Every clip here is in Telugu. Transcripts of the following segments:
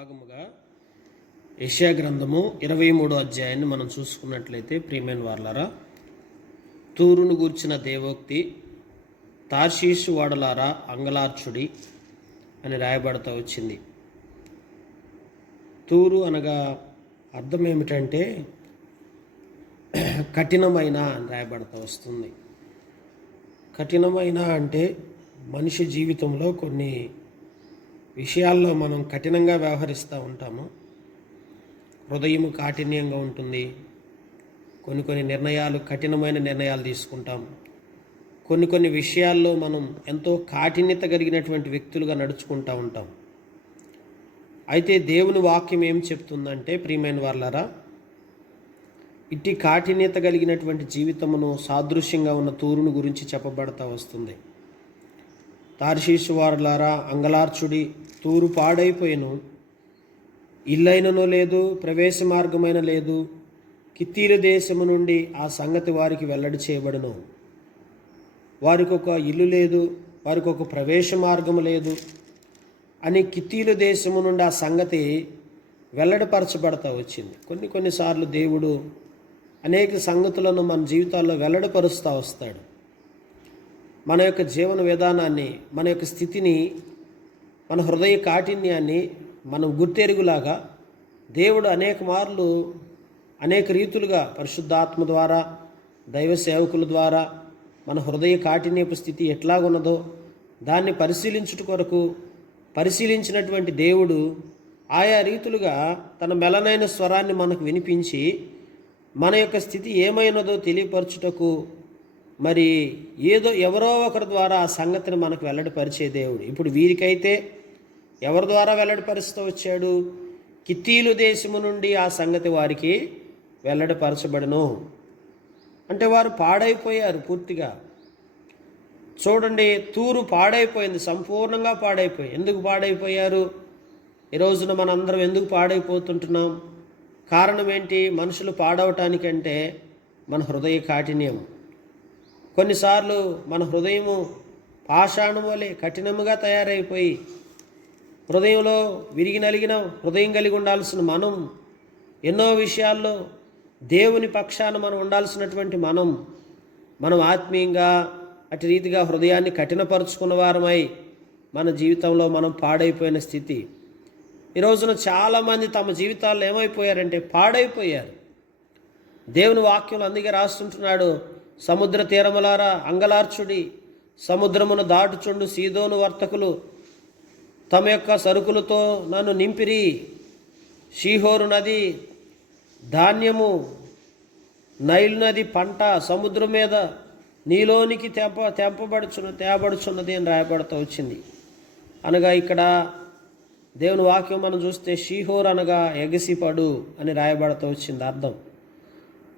భాగముగా యెషయా గ్రంథము 23వ అధ్యాయాన్ని మనం చూసుకున్నట్లయితే, ప్రియమైన వారలారా, తూరును గూర్చిన దేవోక్తి, తార్షీషు వాడలారా అంగలార్చుడి అని రాయబడతా వచ్చింది. తూరు అనగా అర్థం ఏమిటంటే కఠినమైన అని రాయబడతా వస్తుంది. కఠినమైన అంటే మనిషి జీవితంలో కొన్ని విషయాల్లో మనం కఠినంగా వ్యవహరిస్తూ ఉంటాము. హృదయం కాఠిన్యంగా ఉంటుంది. కొన్ని నిర్ణయాలు, కఠినమైన నిర్ణయాలు తీసుకుంటాం. కొన్ని విషయాల్లో మనం ఎంతో కాఠిన్యత కలిగినటువంటి వ్యక్తులుగా నడుచుకుంటూ ఉంటాం. అయితే దేవుని వాక్యం ఏం చెప్తుందంటే, ప్రియమైన వారలారా, ఇట్టి కాఠిన్యత కలిగినటువంటి జీవితమును సాదృశ్యంగా ఉన్న తూరును గురించి చెప్పబడతా వస్తుంది. తార్షీషు వారలారా అంగలార్చుడి, తూరు పాడైపోయిను, ఇల్లైనను లేదు, ప్రవేశ మార్గమైన లేదు, కిత్తీలు దేశము నుండి ఆ సంగతి వారికి వెల్లడి చేయబడును. వారికి ఒక ఇల్లు లేదు, వారికి ఒక ప్రవేశ మార్గము లేదు అని కిత్తీలు దేశము నుండి ఆ సంగతి వెల్లడిపరచబడతా వచ్చింది. కొన్నిసార్లు దేవుడు అనేక సంగతులను మన జీవితాల్లో వెల్లడిపరుస్తూ వస్తాడు. మన యొక్క జీవన విధానాన్ని, మన యొక్క స్థితిని, మన హృదయ కాఠిన్యాన్ని మనం గుర్తెరుగులాగా దేవుడు అనేక మార్లు అనేక రీతులుగా పరిశుద్ధాత్మ ద్వారా, దైవ సేవకుల ద్వారా మన హృదయ కాఠిన్యపు స్థితి ఎట్లాగున్నదో దాన్ని పరిశీలించుట కొరకు పరిశీలించినటువంటి దేవుడు ఆయా రీతులుగా తన మెలనైన స్వరాన్ని మనకు వినిపించి మన యొక్క స్థితి ఏమైనదో తెలియపరచుటకు మరి ఎవరో ఒకరి ద్వారా ఆ సంగతిని మనకు వెల్లడిపరిచే దేవుడు. ఇప్పుడు వీరికైతే ఎవరి ద్వారా వెల్లడిపరుస్తూ వచ్చాడు? కిత్తీలు దేశము నుండి ఆ సంగతి వారికి వెల్లడిపరచబడను. అంటే వారు పాడైపోయారు పూర్తిగా. చూడండి, తూరు పాడైపోయింది, సంపూర్ణంగా పాడైపోయి. ఎందుకు పాడైపోయారు? ఈ రోజున మనందరం ఎందుకు పాడైపోతుంటున్నాం? కారణం ఏంటి? మనుషులు పాడవటానికంటే మన హృదయ కాఠిన్యం. కొన్నిసార్లు మన హృదయము పాషాణం వలె కఠినముగా తయారైపోయి, హృదయంలో విరిగి నలిగిన హృదయం కలిగి ఉండాల్సిన మనం, ఎన్నో విషయాల్లో దేవుని పక్షాన మనం ఉండాల్సినటువంటి మనం ఆత్మీయంగా అటు రీతిగా హృదయాన్ని కఠినపరుచుకున్న వారమై మన జీవితంలో మనం పాడైపోయిన స్థితి. ఈ రోజున చాలామంది తమ జీవితాల్లో ఏమైపోయారంటే పాడైపోయారు. దేవుని వాక్యం అందుకే రాస్తుంటున్నాడు, సముద్ర తీరములారా అంగలార్చుడి, సముద్రమును దాటుచుండు సీదోను వర్తకులు తమ యొక్క సరుకులతో నన్ను నింపిరి. షీహోరు నది ధాన్యము, నైలు నది పంట సముద్రం మీద నీలోనికి తేబడుచున్నది అని రాయబడుతూ వచ్చింది. అనగా ఇక్కడ దేవుని వాక్యం మనం చూస్తే షీహోర్ అనగా ఎగసిపడు అని రాయబడుతూ వచ్చింది అర్థం.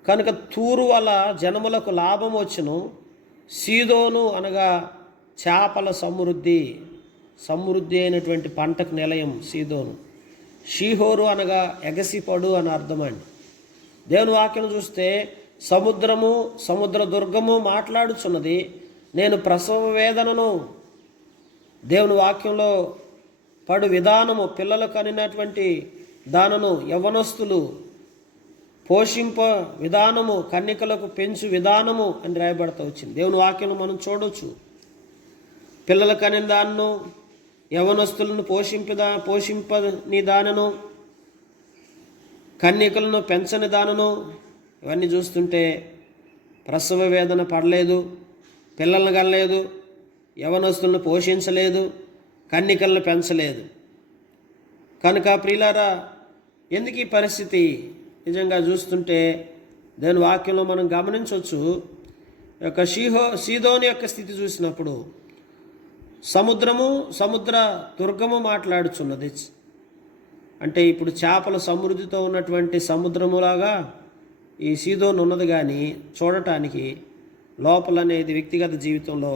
కనుక తూరు వల్ల జనములకు లాభం వచ్చును. సీదోను అనగా చేపల సమృద్ధి అయినటువంటి పంటకు నిలయం సీదోను. షీహోరు అనగా ఎగసిపడు అని అర్థమండి. దేవుని వాక్యం చూస్తే సముద్ర దుర్గము మాట్లాడుచున్నది, నేను ప్రసవ వేదనను, దేవుని వాక్యంలో పడు విధానము, పిల్లలు కనినటువంటి దానను యవ్వనస్తులు పోషింప విధానము, కన్యకలకు పెంచు విధానము అని రాయబడతా వచ్చింది. దేవుని వాక్యం మనం చూడవచ్చు. పిల్లలు కనిన దానను, యవ్వనస్తులను పోషింపని దానను, కన్యకలను పెంచని దానను, ఇవన్నీ చూస్తుంటే ప్రసవ వేదన పడలేదు, పిల్లలను కనలేదు, యవ్వనస్తులను పోషించలేదు, కన్యకలను పెంచలేదు. కనుక ప్రియులారా, ఎందుకు ఈ పరిస్థితి? నిజంగా చూస్తుంటే దాని వాక్యంలో మనం గమనించవచ్చు. యొక్క సీదోని యొక్క స్థితి చూసినప్పుడు సముద్ర దుర్గము మాట్లాడుచున్నది. అంటే ఇప్పుడు చేపల సమృద్ధితో ఉన్నటువంటి సముద్రములాగా ఈ సీదోను ఉన్నది. కానీ చూడటానికి లోపలనేది వ్యక్తిగత జీవితంలో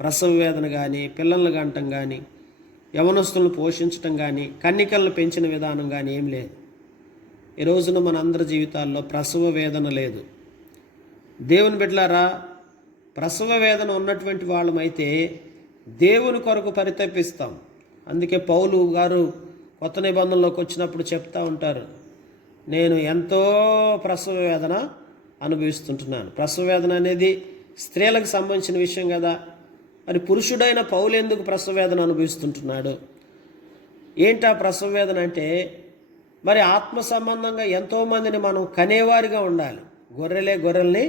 ప్రసవ వేదన కానీ, పిల్లలను గంటం కానీ, యవనస్తులను పోషించటం కానీ, కన్యకలను పెంచిన విధానం కానీ ఏం లేదు. ఈ రోజున మన అందరి జీవితాల్లో ప్రసవ వేదన లేదు. దేవుని బిడ్డలారా, ప్రసవ వేదన ఉన్నటువంటి వాళ్ళమైతే దేవుని కొరకు పరితపిస్తాం. అందుకే పౌలు గారు కొత్త నిబంధనలోకి వచ్చినప్పుడు చెప్తూ ఉంటారు, నేను ఎంతో ప్రసవ వేదన అనుభవిస్తుంటున్నాను. ప్రసవ వేదన అనేది స్త్రీలకు సంబంధించిన విషయం కదా, మరి పురుషుడైన పౌలు ఎందుకు ప్రసవ వేదన అనుభవిస్తుంటున్నాడు? ఏంటా ప్రసవ వేదన అంటే, మరి ఆత్మ సంబంధంగా ఎంతోమందిని మనం కనేవారిగా ఉండాలి. గొర్రెల్ని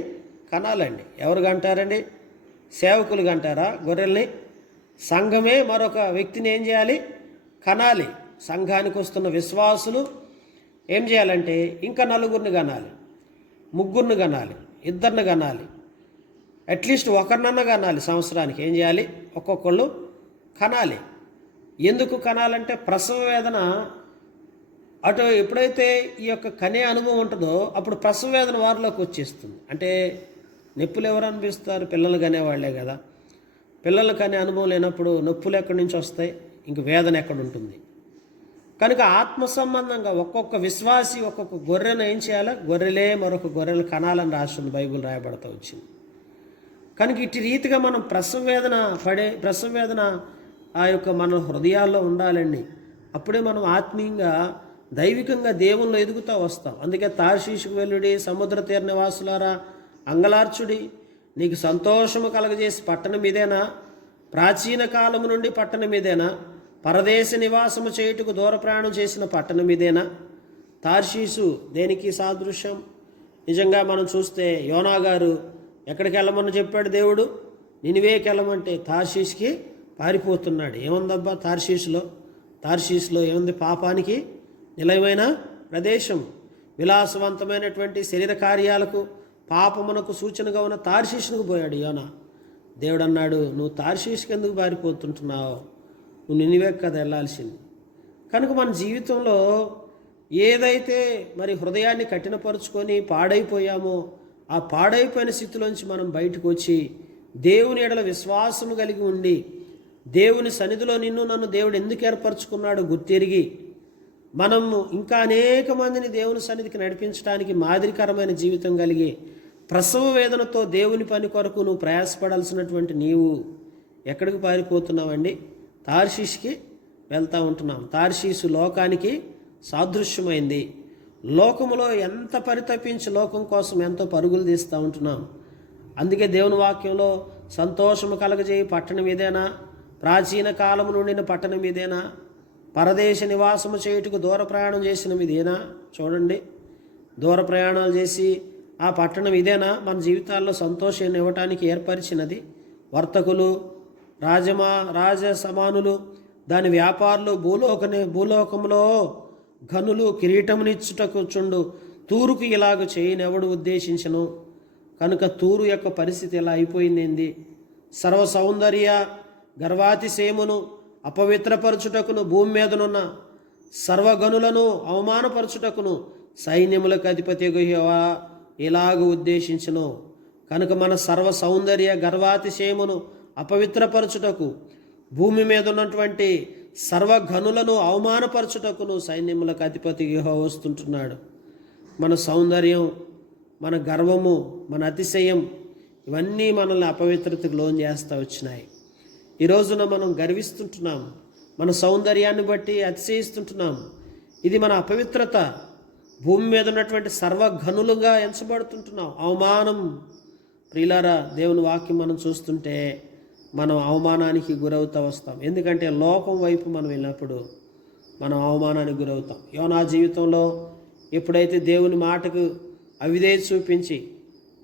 కనాలండి. ఎవరు కంటారండి? సేవకులు కంటారా గొర్రెల్ని? సంఘమే మరొక వ్యక్తిని ఏం చేయాలి? కనాలి. సంఘానికి వస్తున్న విశ్వాసులు ఏం చేయాలంటే ఇంకా నలుగురిని కనాలి, ముగ్గురిని కనాలి, ఇద్దరిని కనాలి, అట్లీస్ట్ ఒకరినన్నా కనాలి. సంవత్సరానికి ఏం చేయాలి? ఒక్కొక్కళ్ళు కనాలి. ఎందుకు కనాలంటే ప్రసవ వేదన అటు ఎప్పుడైతే ఈ యొక్క కనే అనుభవం ఉంటుందో అప్పుడు ప్రసవ వేదన వారిలోకి వచ్చేస్తుంది. అంటే నొప్పులు ఎవరు అనిపిస్తారు? పిల్లలు కనేవాళ్లే కదా. పిల్లలు కనే అనుభవం లేనప్పుడు నొప్పులు ఎక్కడి నుంచి వస్తాయి? ఇంక వేదన ఎక్కడ ఉంటుంది? కనుక ఆత్మ సంబంధంగా ఒక్కొక్క విశ్వాసి ఒక్కొక్క గొర్రెను ఏం చేయాలి? గొర్రెలే మరొక గొర్రెలు కనాలని రాస్తుంది, బైబిల్ రాయబడతా వచ్చింది. కనుక ఇటు రీతిగా మనం ప్రసవ వేదన ఆ యొక్క మన హృదయాల్లో ఉండాలండి. అప్పుడే మనం ఆత్మీయంగా దైవికంగా దేవుల్లో ఎదుగుతూ వస్తాం. అందుకే తార్షీషుకు వెళ్ళుడి, సముద్ర తీర నివాసులారా అంగలార్చుడి, నీకు సంతోషము కలగజేసి పట్టణం ఇదేనా? ప్రాచీన కాలము నుండి పట్టణం ఇదేనా? పరదేశ నివాసము చేయుటకు దూర ప్రయాణం చేసిన పట్టణం ఇదేనా? తార్షీసు దేనికి సాదృశ్యం? నిజంగా మనం చూస్తే యోనా గారు ఎక్కడికి వెళ్ళమని చెప్పాడు దేవుడు? నినివేకి వెళ్ళమంటే తార్షీస్కి పారిపోతున్నాడు. ఏముందబ్బా తార్షీస్లో ఏముంది? పాపానికి నిలయమైన ప్రదేశం, విలాసవంతమైనటువంటి శరీర కార్యాలకు, పాపమునకు సూచనగా ఉన్న తార్షీషుకు పోయాడు యోనా. దేవుడు అన్నాడు, నువ్వు తార్షీష్కి ఎందుకు పారిపోతుంటున్నావు? నువ్వు నినివేకి కదా వెళ్ళాల్సింది. కనుక మన జీవితంలో ఏదైతే మరి హృదయాన్ని కఠినపరుచుకొని పాడైపోయామో ఆ పాడైపోయిన స్థితిలోంచి మనం బయటకు వచ్చి దేవుని ఎడల విశ్వాసము కలిగి ఉండి దేవుని సన్నిధిలో నన్ను దేవుడు ఎందుకు ఏర్పరచుకున్నాడో గుర్తెరిగి మనము ఇంకా అనేక మందిని దేవుని సన్నిధికి నడిపించడానికి మాదిరికరమైన జీవితం కలిగి ప్రసవ వేదనతో దేవుని పని కొరకు నువ్వు ప్రయాసపడాల్సినటువంటి నీవు ఎక్కడికి పారిపోతున్నావండి? తార్షీష్కి వెళ్తూ ఉంటున్నాం. తార్షీసు లోకానికి సాదృశ్యమైంది. లోకములో ఎంత పరితపించి లోకం కోసం ఎంతో పరుగులు తీస్తూ ఉంటున్నాం. అందుకే దేవుని వాక్యంలో సంతోషము కలగజేయి పట్టణం ఇదేనా? ప్రాచీన కాలము నుండిన పట్టణం ఇదేనా? పరదేశ నివాసము చేయుటకు దూర ప్రయాణం చేసిన ఇదేనా? చూడండి, దూర ప్రయాణాలు చేసి ఆ పట్టణం ఇదేనా మన జీవితాల్లో సంతోషాన్ని ఇవ్వటానికి ఏర్పరిచినది? వర్తకులు, రాజ సమానులు, దాని వ్యాపారులు, భూలోకంలో ఘనులు కిరీటమునిచ్చుటకు చుండు తూరుకు ఇలాగ చేయనెవడు ఉద్దేశించను. కనుక తూరు యొక్క పరిస్థితి ఎలా అయిపోయింది? సర్వ సౌందర్య గర్వాతిశయమును అపవిత్రపరచుటకును భూమి మీదనున్న సర్వగనులను అవమానపరచుటకును సైన్యములకు అధిపతి యెహోవా ఇలాగ ఉద్దేశించను. కనుక మన సర్వ సౌందర్య గర్వాతిశయమును అపవిత్రపరచుటకు భూమి మీద ఉన్నటువంటి సర్వగనులను అవమానపరచుటకును సైన్యములకు అధిపతి యెహోవా వస్తుంటున్నాడు. మన సౌందర్యం, మన గర్వము, మన అతిశయం ఇవన్నీ మనల్ని అపవిత్రతకు లోన్ చేస్తూ వచ్చినాయి. ఈ రోజున మనం గర్విస్తుంటున్నాం, మన సౌందర్యాన్ని బట్టి అతిశయిస్తుంటున్నాం. ఇది మన అపవిత్రత. భూమి మీద ఉన్నటువంటి సర్వఘనులుగా ఎంచబడుతుంటున్నాం. అవమానం. ప్రియులారా, దేవుని వాక్యం మనం చూస్తుంటే మనం అవమానానికి గురవుతూ వస్తాం. ఎందుకంటే లోకం వైపు మనం వెళ్ళినప్పుడు మనం అవమానానికి గురవుతాం. యోనా జీవితంలో ఎప్పుడైతే దేవుని మాటకు అవిధేయత చూపించి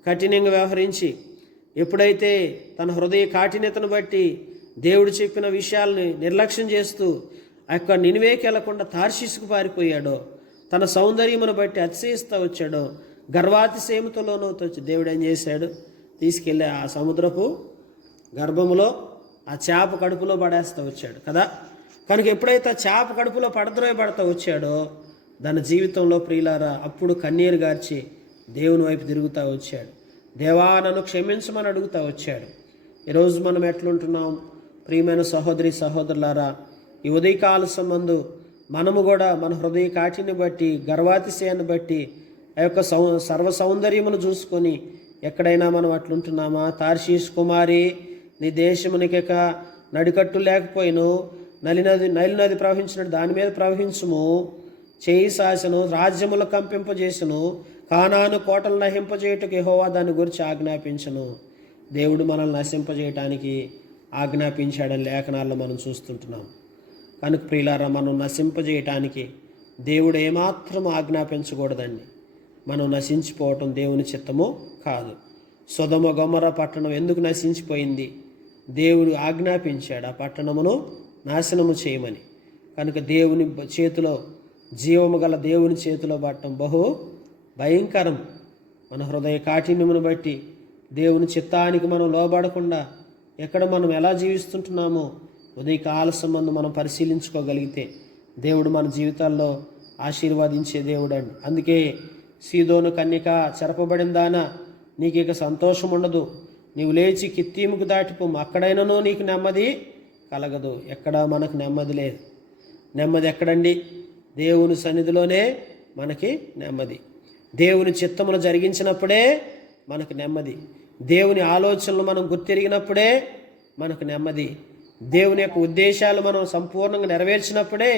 కఠినంగా వ్యవహరించి, ఎప్పుడైతే తన హృదయ కాఠిన్యతను బట్టి దేవుడు చెప్పిన విషయాల్ని నిర్లక్ష్యం చేస్తూ ఆ యొక్క నినివేకి వెళ్లకుండా తార్షీసుకు పారిపోయాడో, తన సౌందర్యమును బట్టి అతిశయిస్తూ వచ్చాడో, గర్వాతిశయముతో లోనవుతూ వచ్చి దేవుడు ఏం చేశాడు? తీసుకెళ్ళి ఆ సముద్రపు గర్భములో ఆ చేప కడుపులో పడేస్తూ వచ్చాడు కదా. కనుక ఎప్పుడైతే ఆ చేప కడుపులో పడతా వచ్చాడో దాని జీవితంలో ప్రియులారా అప్పుడు కన్నీరు గార్చి దేవుని వైపు తిరుగుతూ వచ్చాడు. దేవా నన్ను క్షమించమని అడుగుతూ వచ్చాడు. ఈరోజు మనం ఎట్లుంటున్నాం? ప్రియమైన సహోదరి సహోదరులారా, ఈ ఉదయకాల సంబంధు మనము కూడా మన హృదయ కాఠిని బట్టి, గర్వాతిశయాన్ని బట్టి, ఆ యొక్క సర్వ సౌందర్యమును చూసుకొని ఎక్కడైనా మనం అట్లుంటున్నామా? తార్షీష్ కుమారి, నీ దేశమునిక నడికట్టు లేకపోయిను, నైలు నది ప్రవహించినట్టు దాని మీద ప్రవహించుము. చేయి శాసను, రాజ్యములు కంపింపజేసును, కానాను కోటలు నశింపజేయుటకు యెహోవా దాని గురించి ఆజ్ఞాపించను. దేవుడు మనల్ని నశింపజేయటానికి ఆజ్ఞాపించాడని లేఖనాల్లో మనం చూస్తుంటున్నాం. కనుక ప్రియులారా, మనం నశింపజేయటానికి దేవుడు ఏమాత్రం ఆజ్ఞాపించకూడదండి. మనం నశించిపోవటం దేవుని చిత్తము కాదు. సొదొమ గొమొర్ర పట్టణం ఎందుకు నశించిపోయింది? దేవుడు ఆజ్ఞాపించాడు ఆ పట్టణమును నాశనము చేయమని. కనుక దేవుని చేతిలో, జీవము గల దేవుని చేతిలో పట్టడం బహు భయంకరం. మన హృదయ కాఠిన్యమును బట్టి దేవుని చిత్తానికి మనం లోబడకుండా ఎక్కడ మనం ఎలా జీవిస్తుంటున్నామో ఉదయకాల సంబంధం మనం పరిశీలించుకోగలిగితే దేవుడు మన జీవితాల్లో ఆశీర్వదించే దేవుడు అండి. అందుకే సీదోను కన్యక చెరపబడిందానా, నీకు ఇక సంతోషం ఉండదు, నీవు లేచి కిత్తీముకు దాటిపోము, అక్కడైనను నీకు నెమ్మది కలగదు. ఎక్కడ మనకు నెమ్మది లేదు. నెమ్మది ఎక్కడండి? దేవుని సన్నిధిలోనే మనకి నెమ్మది. దేవుని చిత్తమును జరిగించినప్పుడే మనకు నెమ్మది. దేవుని ఆలోచనలు మనం గుర్తెరిగినప్పుడే మనకు నెమ్మది. దేవుని యొక్క ఉద్దేశాలు మనం సంపూర్ణంగా నెరవేర్చినప్పుడే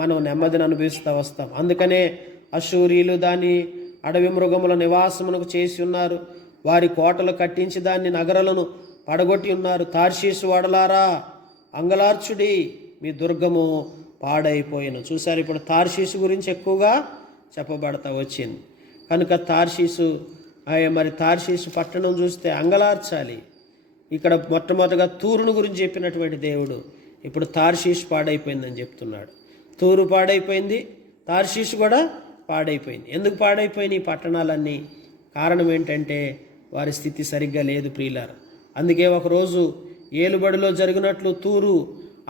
మనం నెమ్మదిని అనుభవిస్తూ వస్తాం. అందుకనే అశూరీలు దాన్ని అడవి మృగముల నివాసమునకు చేసి ఉన్నారు. వారి కోటలు కట్టించి దాన్ని నగరాలను పడగొట్టి ఉన్నారు. తార్షీసు వాడలారా అంగలార్చుడి, మీ దుర్గము పాడైపోయిన. చూసారు, ఇప్పుడు తార్షీసు గురించి ఎక్కువగా చెప్పబడతా వచ్చింది. కనుక తార్షీసు పట్టణం చూస్తే అంగలార్చాలి. ఇక్కడ మొట్టమొదటిగా తూరును గురించి చెప్పినటువంటి దేవుడు ఇప్పుడు తార్షీసు పాడైపోయిందని చెప్తున్నాడు. తూరు పాడైపోయింది, తార్షీసు కూడా పాడైపోయింది. ఎందుకు పాడైపోయినాయి ఈ పట్టణాలన్నీ? కారణం ఏంటంటే వారి స్థితి సరిగ్గా లేదు ప్రియులారా. అందుకే ఒకరోజు ఏలుబడిలో జరిగినట్లు తూరు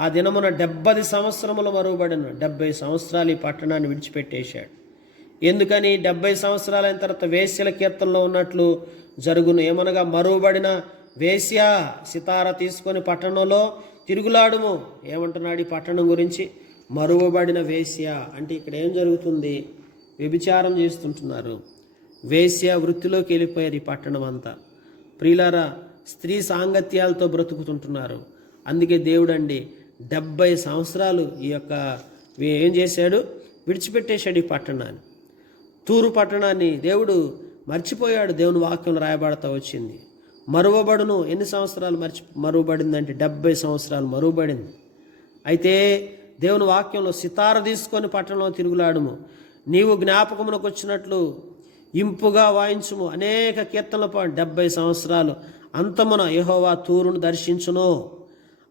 ఆ దినమున 70 సంవత్సరములు మరుగుబడిన 70 సంవత్సరాలు ఈ పట్టణాన్ని విడిచిపెట్టేశాడు. ఎందుకని? 70 సంవత్సరాలు అయిన తర్వాత వేశ్యల కీర్తనలో ఉన్నట్లు జరుగును. ఏమనగా, మరుగుబడిన వేశ్య సితార తీసుకొని పట్టణంలో తిరుగులాడుము. ఏమంటున్నాడు ఈ పట్టణం గురించి? మరుగుబడిన వేశ్య అంటే ఇక్కడ ఏం జరుగుతుంది? వ్యభిచారం చేస్తుంటున్నారు. వేశ్య వృత్తిలోకి వెళ్ళిపోయారు ఈ పట్టణం అంతా. ప్రియులారా, స్త్రీ సాంగత్యాలతో బ్రతుకుతుంటున్నారు. అందుకే దేవుడండి 70 సంవత్సరాలు ఏం చేశాడు? విడిచిపెట్టేశాడు ఈ పట్టణాన్ని. తూరు పట్టణాన్ని దేవుడు మర్చిపోయాడు. దేవుని వాక్యం రాయబడతా వచ్చింది. మరువబడును. ఎన్ని సంవత్సరాలు మరువబడిందంటే 70 సంవత్సరాలు మరువబడింది. అయితే దేవుని వాక్యంలో సితార తీసుకొని పట్టణంలో తిరుగులాడుము, నీవు జ్ఞాపకమునకు వచ్చినట్లు ఇంపుగా వాయించుము. అనేక కీర్తనల 70 సంవత్సరాలు అంతమున యెహోవా తూరును దర్శించును.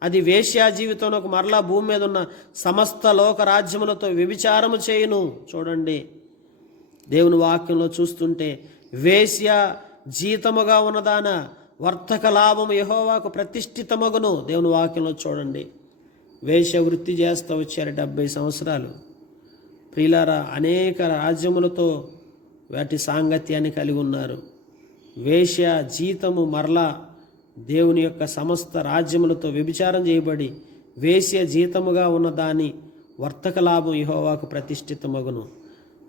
అది వేశ్యా జీవితంలో మరలా భూమి మీద ఉన్న సమస్త లోక రాజ్యములతో వ్యభిచారము చేయును. చూడండి, దేవుని వాక్యంలో చూస్తుంటే వేశ్య జీతముగా ఉన్నదాన వర్తక లాభము యెహోవాకు ప్రతిష్ఠితమగును. దేవుని వాక్యంలో చూడండి, వేశ్య వృత్తి చేస్తూ వచ్చారు 70 సంవత్సరాలు. ప్రియులారా, అనేక రాజ్యములతో వాటి సాంగత్యాన్ని కలిగి ఉన్నారు. వేశ్య జీతము మరలా దేవుని యొక్క సమస్త రాజ్యములతో వ్యభిచారం చేయబడి వేశ్య జీతముగా ఉన్న దాని వర్తక లాభం యెహోవాకు ప్రతిష్ఠితమగును.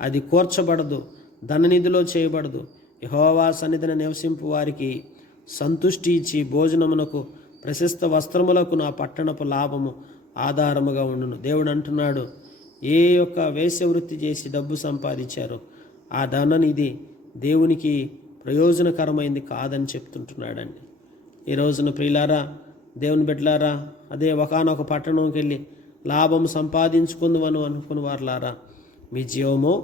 అది కూర్చబడదు, ధననిధిలో చేయబడదు. యెహోవా సన్నిధిని నివసింపు వారికి సంతుష్టి ఇచ్చి భోజనమునకు ప్రశస్త వస్త్రములకు నా పట్టణపు లాభము ఆధారముగా ఉండును. దేవుడు అంటున్నాడు, ఏ యొక్క వేశ్యవృత్తి చేసి డబ్బు సంపాదించారో ఆ ధననిధి దేవునికి ప్రయోజనకరమైంది కాదని చెప్తుంటున్నాడండి. ఈ రోజున ప్రియులారా, దేవుని బిడ్డలారా, అదే ఒకానొక పట్టణంకి వెళ్ళి లాభం సంపాదించుకుందామని అనుకుని వారులారా, మీ జీవము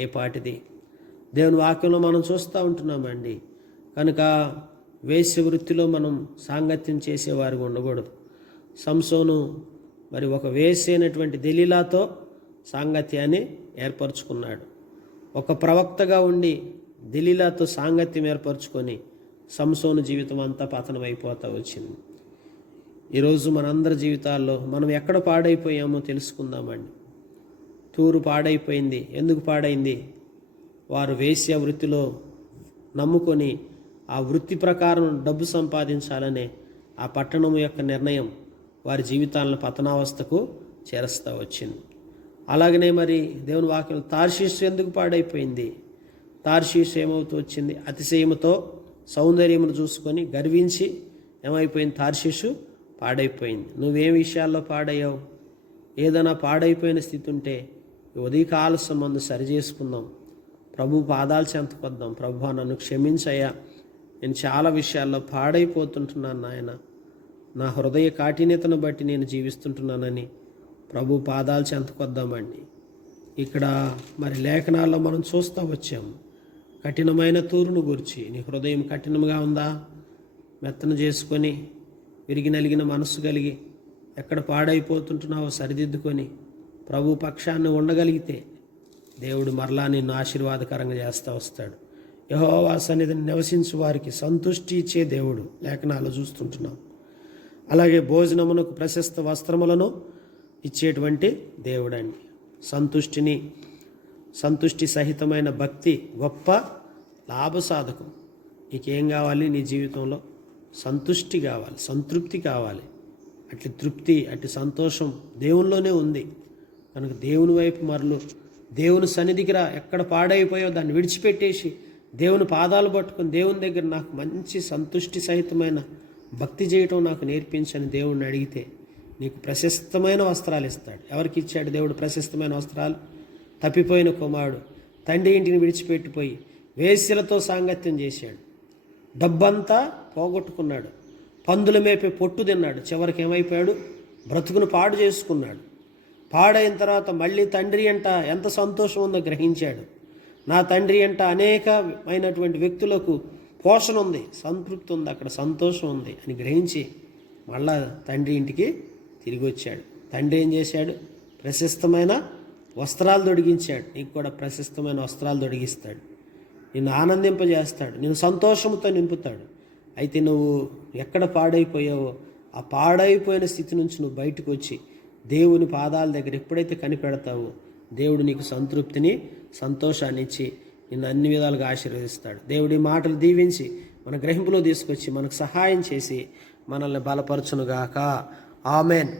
ఏ పాటిది? దేవుని వాక్యంలో మనం చూస్తూ ఉంటున్నామండి. కనుక వేశ్య వృత్తిలో మనం సాంగత్యం చేసేవారిగా ఉండకూడదు. సంసోను మరి ఒక వేశ్య అయినటువంటి దెలీలాతో సాంగత్యాన్ని ఏర్పరచుకున్నాడు. ఒక ప్రవక్తగా ఉండి దెలీలాతో సాంగత్యం ఏర్పరచుకొని సంసోను జీవితం అంతా పతనమైపోతూ వచ్చింది. ఈరోజు మనందరి జీవితాల్లో మనం ఎక్కడ పాడైపోయామో తెలుసుకుందామండి. తూరు పాడైపోయింది. ఎందుకు పాడైంది? వారు వేశ్య వృత్తిలో నమ్ముకొని ఆ వృత్తి ప్రకారం డబ్బు సంపాదించాలనే ఆ పట్టణం యొక్క నిర్ణయం వారి జీవితాలను పతనావస్థకు చేరుస్తూ వచ్చింది. అలాగనే మరి దేవుని వాక్యం తార్షీషు ఎందుకు పాడైపోయింది? తార్షీషు ఏమవుతూ వచ్చింది? అతిశయముతో సౌందర్యమును చూసుకొని గర్వించి ఏమైపోయింది? తార్షీషు పాడైపోయింది. నువ్వేం విషయాల్లో పాడయ్యావు? ఏదైనా పాడైపోయిన స్థితి ఉంటే ఉదయకాల సంబంధం సరి చేసుకుందాం. ప్రభు పాదాలు చెంతకొద్దాం. ప్రభు నన్ను క్షమించయ్యా, నేను చాలా విషయాల్లో పాడైపోతుంటున్నాను నాయన, నా హృదయ కాఠిన్యతను బట్టి నేను జీవిస్తుంటున్నానని ప్రభు పాదాలు చెంతకొద్దామండి. ఇక్కడ మరి లేఖనాల్లో మనం చూస్తూ వచ్చాము, కఠినమైన తూరును గురించి. నీ హృదయం కఠినంగా ఉందా? మెత్తన చేసుకొని విరిగి నలిగిన మనస్సు కలిగి ఎక్కడ పాడైపోతుంటున్నావో సరిదిద్దుకొని ప్రభు పక్షాన్ని ఉండగలిగితే దేవుడు మరలా నిన్ను ఆశీర్వాదకరంగా చేస్తూ వస్తాడు. యెహోవా సన్నిధిని నివసించు వారికి సంతుష్టి ఇచ్చే దేవుడు లేఖనాలు చూస్తుంటున్నాం. అలాగే భోజనమునకు ప్రశస్త వస్త్రములను ఇచ్చేటువంటి దేవుడండి. సంతుష్టి సహితమైన భక్తి గొప్ప లాభసాధకం. నీకేం కావాలి? నీ జీవితంలో సంతుష్టి కావాలి, సంతృప్తి కావాలి. అట్టి తృప్తి, అట్టి సంతోషం దేవునిలోనే ఉంది. కనుక దేవుని వైపు మరలు, దేవుని సన్నిధికి రా. ఎక్కడ పాడైపోయో దాన్ని విడిచిపెట్టేసి దేవుని పాదాలు పట్టుకొని దేవుని దగ్గర నాకు మంచి సంతుష్టి సహితమైన భక్తి చేయటం నాకు నేర్పించని దేవుణ్ణి అడిగితే నీకు ప్రశస్తమైన వస్త్రాలు ఇస్తాడు. ఎవరికి ఇచ్చాడు దేవుడు ప్రశస్తమైన వస్త్రాలు? తప్పిపోయిన కుమారుడు తండ్రి ఇంటిని విడిచిపెట్టిపోయి వేశ్యలతో సాంగత్యం చేశాడు, డబ్బంతా పోగొట్టుకున్నాడు, పందుల మేపే పొట్టు తిన్నాడు, చివరికి ఏమైపోయాడు? బ్రతుకును పాడు చేసుకున్నాడు. పాడైన తర్వాత మళ్ళీ తండ్రి అంట ఎంత సంతోషం ఉందో గ్రహించాడు. నా తండ్రి అంట అనేకమైనటువంటి వ్యక్తులకు పోషణ ఉంది, సంతృప్తి ఉంది, అక్కడ సంతోషం ఉంది అని గ్రహించి మళ్ళా తండ్రి ఇంటికి తిరిగి వచ్చాడు. తండ్రి ఏం చేశాడు? ప్రశస్తమైన వస్త్రాలు తొడిగించాడు. నీకు కూడా ప్రశస్తమైన వస్త్రాలు తొడిగిస్తాడు, నిన్ను ఆనందింపజేస్తాడు, నిన్ను సంతోషంతో నింపుతాడు. అయితే నువ్వు ఎక్కడ పాడైపోయావో ఆ పాడైపోయిన స్థితి నుంచి నువ్వు బయటకు వచ్చి దేవుని పాదాల దగ్గర ఎప్పుడైతే కనిపెడతావో దేవుడు నీకు సంతృప్తిని, సంతోషాన్ని ఇచ్చి నిన్ను అన్ని విధాలుగా ఆశీర్వదిస్తాడు. దేవుడి మాటలు దీవించి మన గ్రహింపులో తీసుకొచ్చి మనకు సహాయం చేసి మనల్ని బలపరచునుగాక. ఆమెన్.